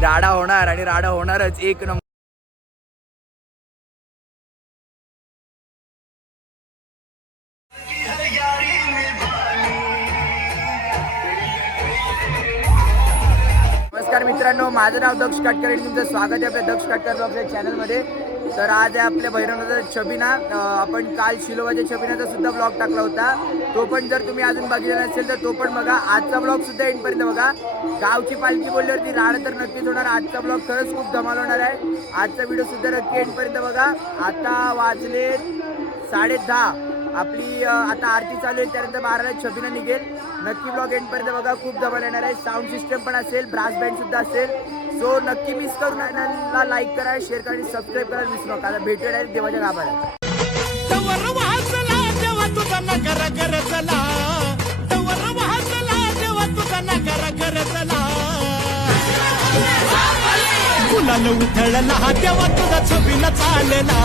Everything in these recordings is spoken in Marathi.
राडा होणार आणि राडा होणारच एक नंबर. नमस्कार मित्रांनो, माझं नाव दक्ष काटकर आणि तुमचं स्वागत आहे आपल्या दक्ष काटकर आपल्या चॅनलमध्ये. तर आज आहे आपल्या भैरवनाथाचा छबिना. आपण काल शिलोबाच्या छबिनाचा सुद्धा ब्लॉग टाकला होता, तो पण जर तुम्ही अजून बघितला नसेल तर तो पण बघा. आजचा ब्लॉग सुद्धा एंडपर्यंत बघा. गावची पालखी बोलल्यावरती राड तर नक्कीच होणार. आजचा ब्लॉग खरंच खूप धमाल होणार आहे. आजचा व्हिडिओ सुद्धा नक्की एंडपर्यंत बघा. आता वाजले 10:30. आपली आता आरती चालू आहे, त्यानंतर 12ला छबिना निघेल. नक्की ब्लॉग एंडपर्यंत बघा, खूप धमाल येणार आहे. साऊंड सिस्टम पण असेल, ब्रास बँड सुद्धा असेल. सो नक्की मिस करू चॅनलला लाईक करा, शेअर करा आणि सबस्क्राईब करायला विसरू नका. आता भेटूया डायरेक्ट देवाच्या गाभाऱ्यात. गुलाल उधळला तेव्हा तुझा छबिना चालला,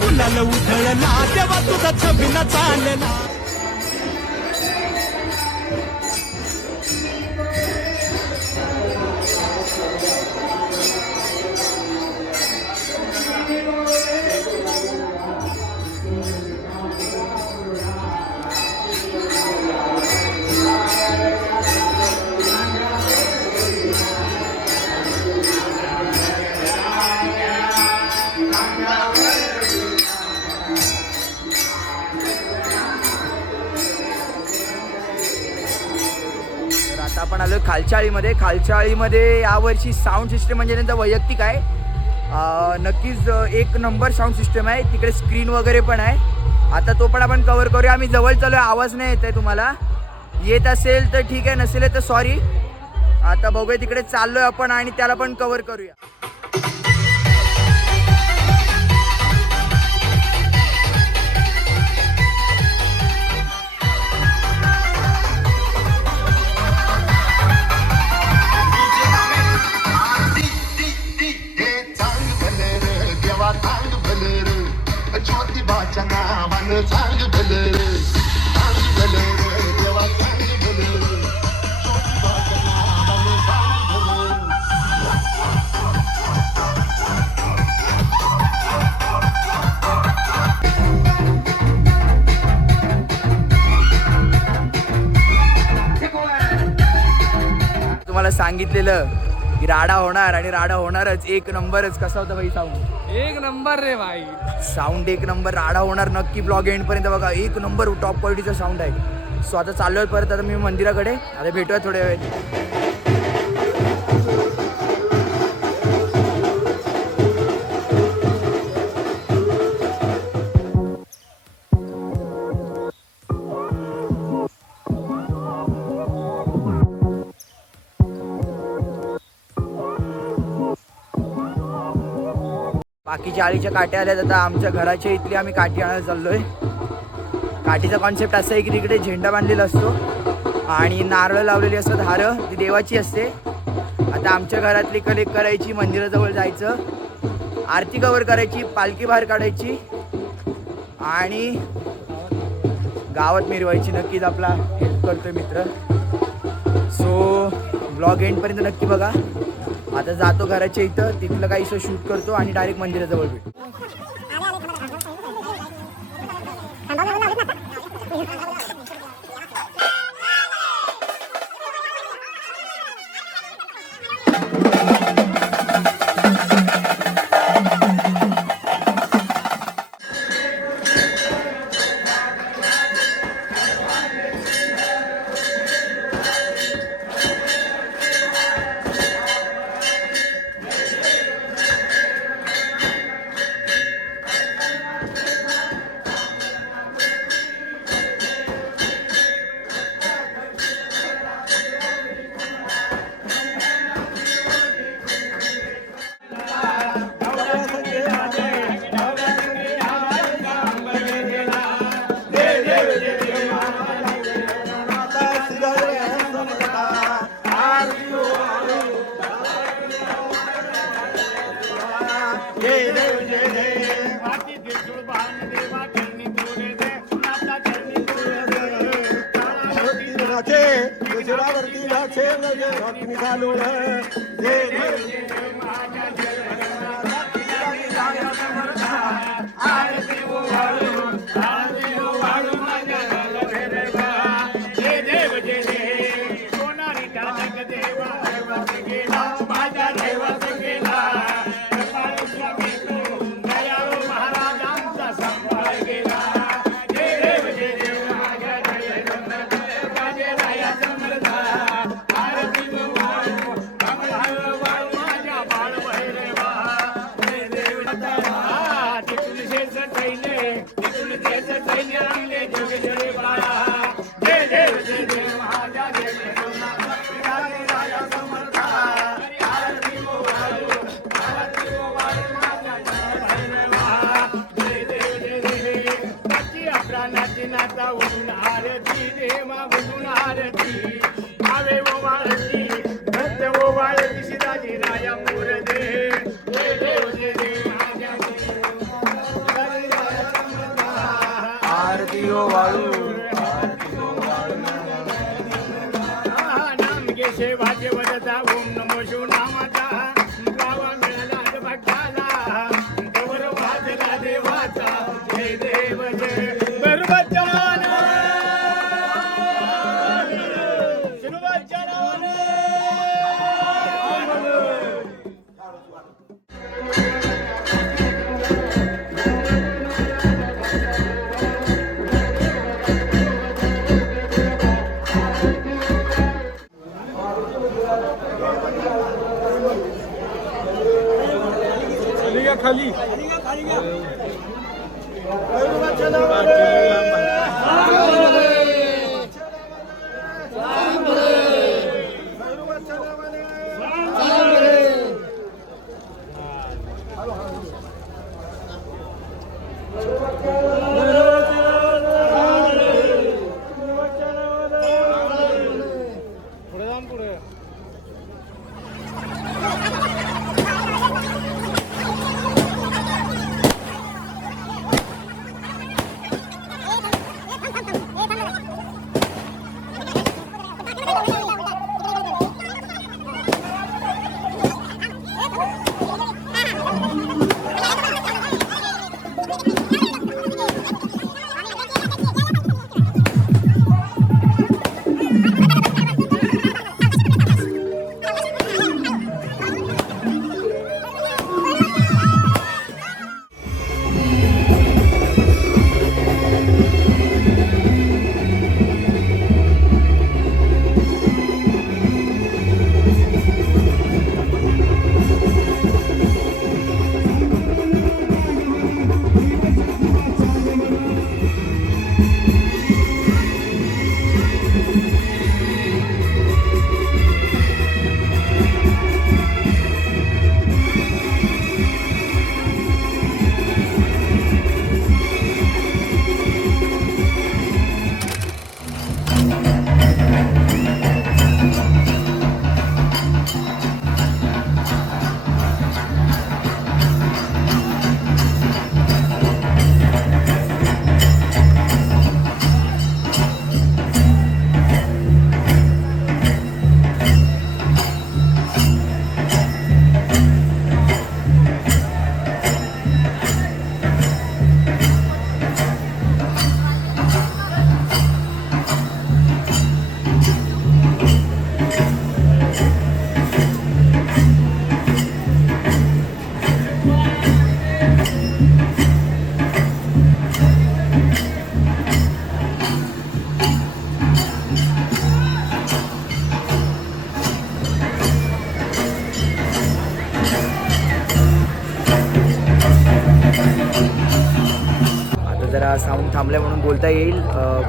गुलाल उधळला तेव्हा तुझा छबिना चालला. आता आपण आलो खालच्या आळीमध्ये. खालच्या आळीमध्ये यावर्षी साऊंड सिस्टम म्हणजे त्यांचा वैयक्तिक आहे. नक्कीच एक नंबर साऊंड सिस्टम आहे. तिकडे स्क्रीन वगैरे पण आहे. आता तो पण आपण कव्हर करूया. आम्ही जवळ चालू आहे, आवाज नाही येत आहे तुम्हाला. येत असेल तर ठीक आहे, नसेल तर सॉरी. आता बघूया, तिकडे चाललोय आपण आणि त्याला पण कव्हर करूया. ज्योतिबाच्या नावानं सांग भलं, सांग भलं देवा, सांग भलं ज्योतिबाच्या नावानं सांग भलं. तुम्हाला सांगितलेलं की राडा होणार आणि राडा होणारच. एक नंबरच. कसा होता भाई साऊंड? एक नंबर रे भाई, साऊंड एक नंबर. राडा होणार नक्की. ब्लॉग एंड पर्यंत बघा. एक नंबर टॉप क्वालिटीचा साऊंड आहे. सो आता चाललोय परत. आता मी मंदिराकडे. आता भेटूया थोड्या वेळ. बाकीच्या आळीच्या काट्या आल्यात. आता आमच्या घराच्या इथली आम्ही काठी आणायला चाललोय. काठीचा कॉन्सेप्ट असा आहे की तिकडे झेंडा बांधलेला असतो आणि नारळ लावलेली असतात. हारं ती देवाची असते. आता आमच्या घरातली कलेक्ट करायची, मंदिराजवळ जायचं, आरती कव्हर करायची, पालखी बाहेर काढायची आणि गावात मिरवायची. नक्कीच आपला हेल्प करतोय मित्र. सो ब्लॉग एंडपर्यंत नक्की बघा. आता जातो घराच्या इथं, तिथलं काहीसं शूट करतो आणि डायरेक्ट मंदिराजवळ भेटू. जय जय जय जय छेद रत्नी घालून जय देव जय देव माझ्या आरती ओवाळू माझ्या जय देव जय देव सोनारी टाक देवा देवास गेला माझ्या देवास गेला दयाळू महाराजांचा सांभाळ गेला जय देव जय देव माझ्या जय रायाचा मर्दा आरती ओवाळू माझ्या बाळ भैरवा जय देव तिथून शेष सैन्य तिथून शेष सैन्य आणले जग जय बाळा जय देव जय देव माझ्या जय राया समर्था आरती ओवाळू माझ्या जय देव जय देव नाची आपला नाची नाचा उडून आरती देवा उडून आरती आवे ओवाळती भक्त ओवाळती शिवाजी राया मोर दे जय देव जय देव माझ्या आरती ओवाळू नाम घे सेवाचे वदता ओम नमो शिव नामाचा गावा मिळाला भक्ताला गौर वाजला देवाचा जय देव जय बरबच्चन खाली साऊंड थांबलाय म्हणून बोलता येईल.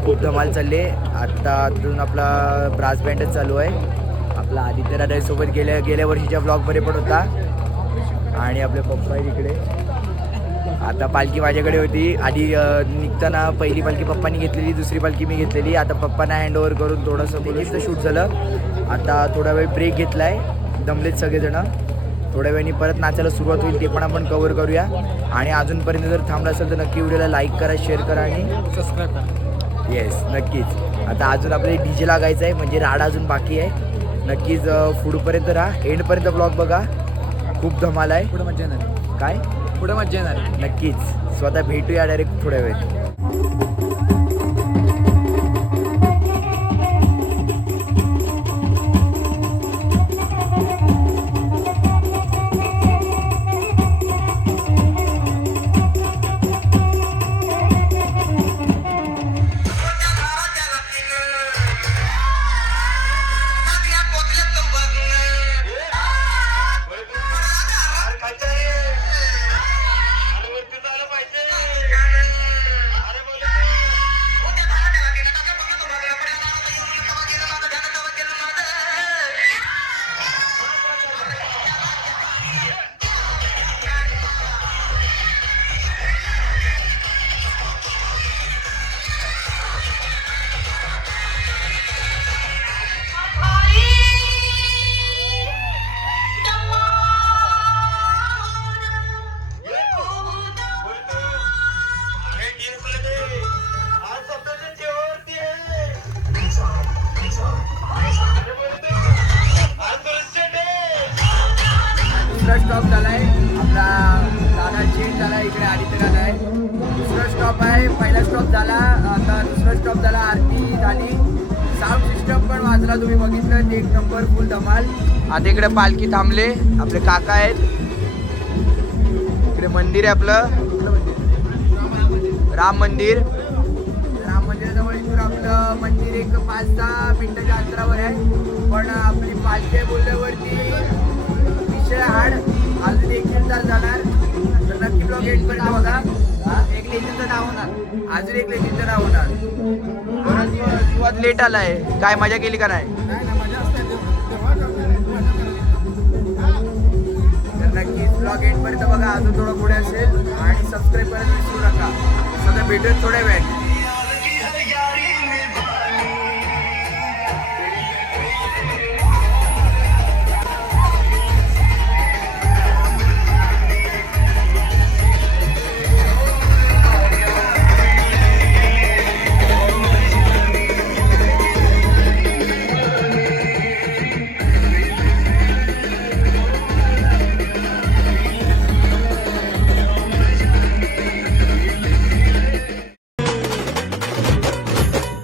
खूप धमाल चालले. आत्ता अजून आपला ब्रास बँडच चालू आहे. आपला आदित्य दादासोबत गेल्या वर्षीच्या ब्लॉगमध्ये पण होता. आणि आपले पप्पा आहे तिकडे. आता पालखी माझ्याकडे होती. आधी निघताना पहिली पालखी पप्पांनी घेतलेली, दुसरी पालखी मी घेतलेली. आता पप्पांना हँडओव्हर करून थोडंसं बोलीचं शूट झालं. आता थोडा वेळ ब्रेक घेतला आहे. दमलेत सगळेजणं. थोड्या वेळाने परत नाचायला सुरुवात होईल, ते पण आपण कव्हर करूया. आणि अजूनपर्यंत जर थांबला असेल तर नक्की व्हिडिओला लाईक करा, शेअर करा आणि सबस्क्राईब करा. येस नक्कीच. आता अजून आपल्याला DJ लागायचं आहे, म्हणजे राडा अजून बाकी आहे. नक्कीच पुढपर्यंत राहा, एंडपर्यंत ब्लॉग बघा. खूप धमाल आहे. पुढे मज्जा येणार, काय पुढे मज्जा येणार. नक्कीच स्वतः भेटूया डायरेक्ट थोड्या वेळ. दुसरा स्टॉप झालाय आपला दादा चेंज झाला, इकडे आदित्य दादा आहे. दुसरा स्टॉप आहे, पहिला स्टॉप झाला, आता दुसरा स्टॉप झाला, आरती झाली, साऊंड सिस्टम पण वाजला, तुम्ही बघितलं, एक नंबर फुल धमाल. आता इकडे पालखी थांबले, आपले काका आहेत, इकडे मंदिर आहे आपलं राम मंदिर. राम मंदिराजवळ इथून आपलं मंदिर एक 5-6 मिनिटाच्या अंतरावर आहे. पण आपली पालखी बोलल्यावरती विषय हाड अजून 1 तास जाणार. तर नक्की ब्लॉग एंडपर्यंत बघा. एक लेझीमचं नाव होणार, अजून एक लेझीमचं नाव होणार. परत सुरुवात लेट आलाय, काय मजा केली का नाही? तर नक्कीच ब्लॉग एंडपर्यंत बघा, अजून थोडं पुढे असेल. आणि सबस्क्राईब करायला विसरू नका. सगळं भेटून थोड्या वेळ.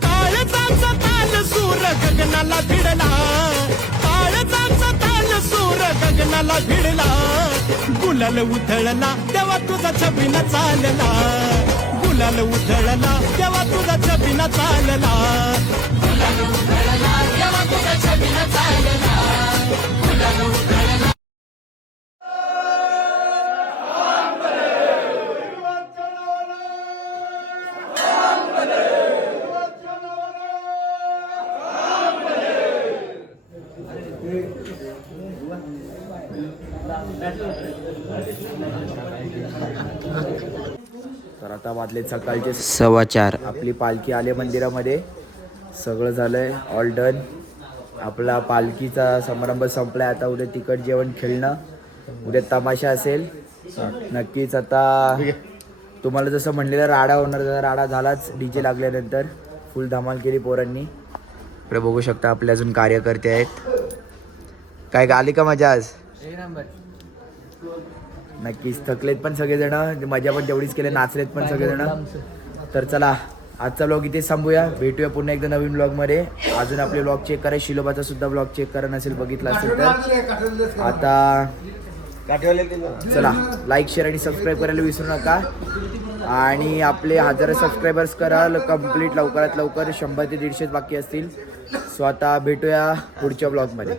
काळजाचा ताल सूर गगनाला भिडला, काळजाचा ताल सूर गगनाला भिडला. गुलाल उधळला तेव्हा तुझा छबिना चालला, गुलाल उधळला तेव्हा तुझा छबिना चालला, गुलाल उधळला तेव्हा तुझा छबिना चालला, गुलाल उधळला. तर आता वाजले सकाळचे 4:15. आपली पालखी आले मंदिरामध्ये, सगळं झालंय, ऑल डन. आपला पालखीचा समारंभ संपलाय. आता उद्या तिखट जेवण, खेळणं, उद्या तमाशा असेल. नक्कीच आता तुम्हाला जसं म्हणलेलं राडा होणार, जसा राडा झालाच. डीजे लागल्यानंतर फुल धमाल केली पोरांनी. इकडे बघू शकता आपले अजून कार्यकर्ते आहेत. काय आली का मजा आज? नक्कीच थकलेत पण सगळेजण, मजा पण तेवढीच केली, नाचलेत पण सगळेजण. तर चला आजचा ब्लॉग इथेच थांबूया. भेटूया पुन्हा एकदा नवीन ब्लॉगमध्ये. अजून आपले ब्लॉग चेक करा, शिलोबाचा सुद्धा ब्लॉग चेक करा नसेल बघितला असेल तर. आता चला लाईक, शेअर आणि सबस्क्राईब करायला विसरू नका. आणि आपले 1000 सबस्क्रायबर्स कराल कंप्लीट लवकरात लवकर. 100 ते 150 बाकी असतील. सो आता भेटूया पुढच्या ब्लॉगमध्ये.